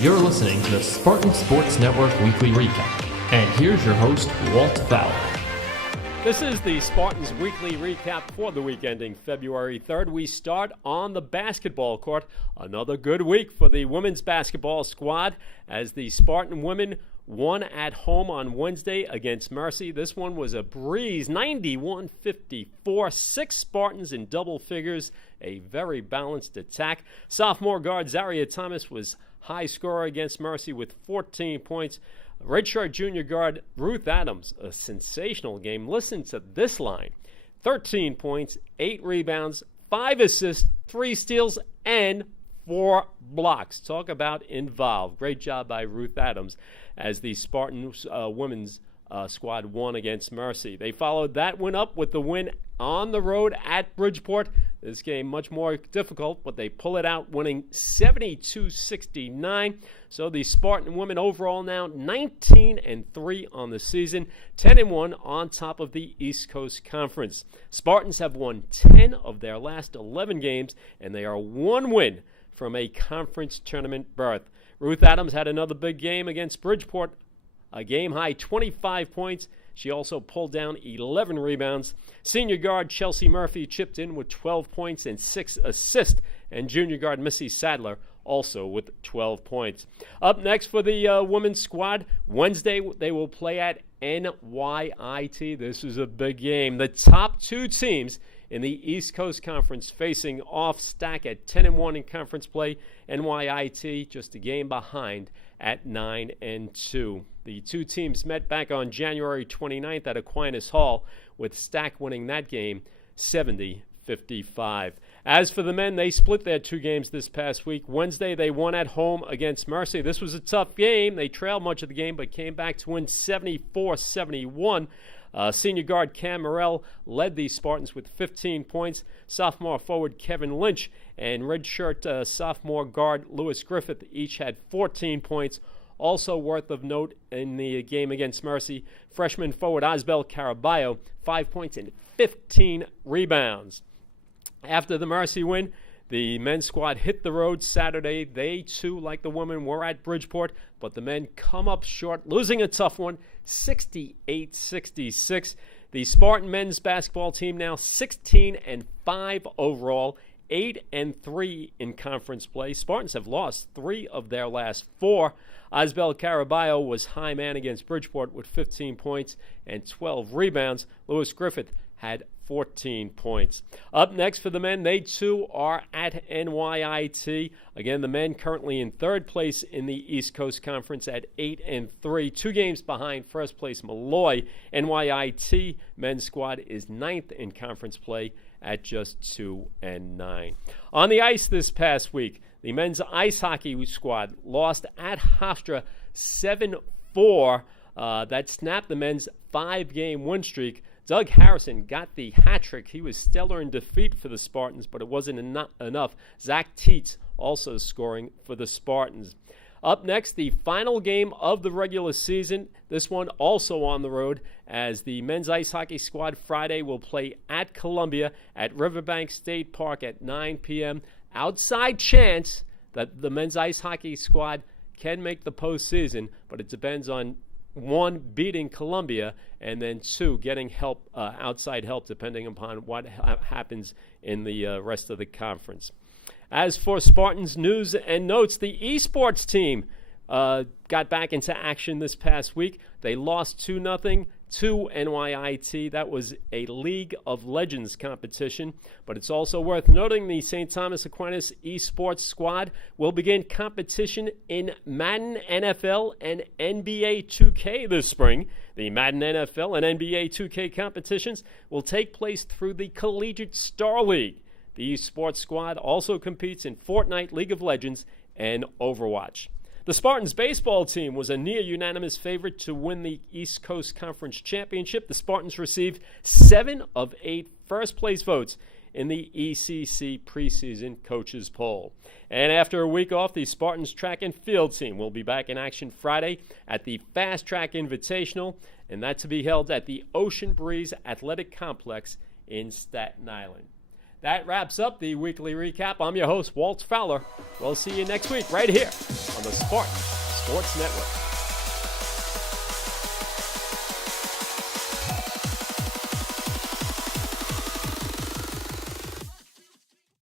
You're listening to the Spartan Sports Network Weekly Recap. And here's your host, Walt Fowler. This is the Spartans Weekly Recap for the week ending February 3rd. We start on the basketball court. Another good week for the women's basketball squad as the Spartan women won at home on Wednesday against Mercy. This one was a breeze, 91-54. 6 Spartans in double figures, a very balanced attack. Sophomore guard Zaria Thomas was high scorer against Mercy with 14 points. Redshirt junior guard Ruth Adams, a sensational game. Listen to this line: 13 points, 8 rebounds, 5 assists, 3 steals, and 4 blocks. Talk about involved. Great job by Ruth Adams as the Spartans women's squad won against Mercy. They followed that win up with the win on the road at Bridgeport. This game much more difficult, but they pull it out, winning 72-69. So the Spartan women overall now 19-3 on the season, 10-1 on top of the East Coast Conference. Spartans have won 10 of their last 11 games, and they are 1 win from a conference tournament berth. Ruth Adams had another big game against Bridgeport, a game-high 25 points. She also pulled down 11 rebounds. Senior guard Chelsea Murphy chipped in with 12 points and 6 assists, and junior guard Missy Sadler also with 12 points. Up next for the women's squad, Wednesday they will play at NYIT. This is a big game. The top 2 teams in the East Coast Conference facing off, Stack at 10-1 in conference play. NYIT just a game behind at 9-2. The 2 teams met back on January 29th at Aquinas Hall, with Stack winning that game 70-55. As for the men, they split their 2 games this past week. Wednesday, they won at home against Mercy. This was a tough game. They trailed much of the game, but came back to win 74-71. Senior guard Cam Morrell led the Spartans with 15 points. Sophomore forward Kevin Lynch and redshirt sophomore guard Lewis Griffith each had 14 points. Also worth of note in the game against Mercy, freshman forward Osbel Caraballo, 5 points and 15 rebounds. After the Mercy win, the men's squad hit the road Saturday. They, too, like the women, were at Bridgeport, but the men come up short, losing a tough one, 68-66. The Spartan men's basketball team now 16-5 overall, 8-3 in conference play. Spartans have lost 3 of their last 4. Osbel Caraballo was high man against Bridgeport with 15 points and 12 rebounds. Lewis Griffith had 14 points. Up next for the men, they too are at NYIT. Again, the men currently in 3rd place in the East Coast Conference at 8-3, 2 games behind first place Malloy. NYIT men's squad is 9th in conference play at just 2-9. On the ice this past week, the men's ice hockey squad lost at Hofstra 7-4. That snapped the men's 5-game win streak. Doug Harrison got the hat trick. He was stellar in defeat for the Spartans, but it wasn't enough. Zach Teets also scoring for the Spartans. Up next, the final game of the regular season. This one also on the road, as the men's ice hockey squad Friday will play at Columbia at Riverbank State Park at 9 p.m. Outside chance that the men's ice hockey squad can make the postseason, but it depends on 1, beating Columbia, and then 2, getting help, outside help, depending upon what happens in the rest of the conference. As for Spartans news and notes, the esports team got back into action this past week. They lost 2-0 to NYIT. That was a League of Legends competition, but it's also worth noting the St. Thomas Aquinas esports squad will begin competition in Madden NFL and NBA 2K this spring. The Madden NFL and NBA 2K competitions will take place through the Collegiate Star League. The esports squad also competes in Fortnite, League of Legends, and Overwatch. The Spartans baseball team was a near-unanimous favorite to win the East Coast Conference Championship. The Spartans received 7 of 8 first-place votes in the ECC preseason coaches poll. And after a week off, the Spartans track and field team will be back in action Friday at the Fast Track Invitational, and that's to be held at the Ocean Breeze Athletic Complex in Staten Island. That wraps up the weekly recap. I'm your host, Walt Fowler. We'll see you next week right here on the Spartan Sports Network.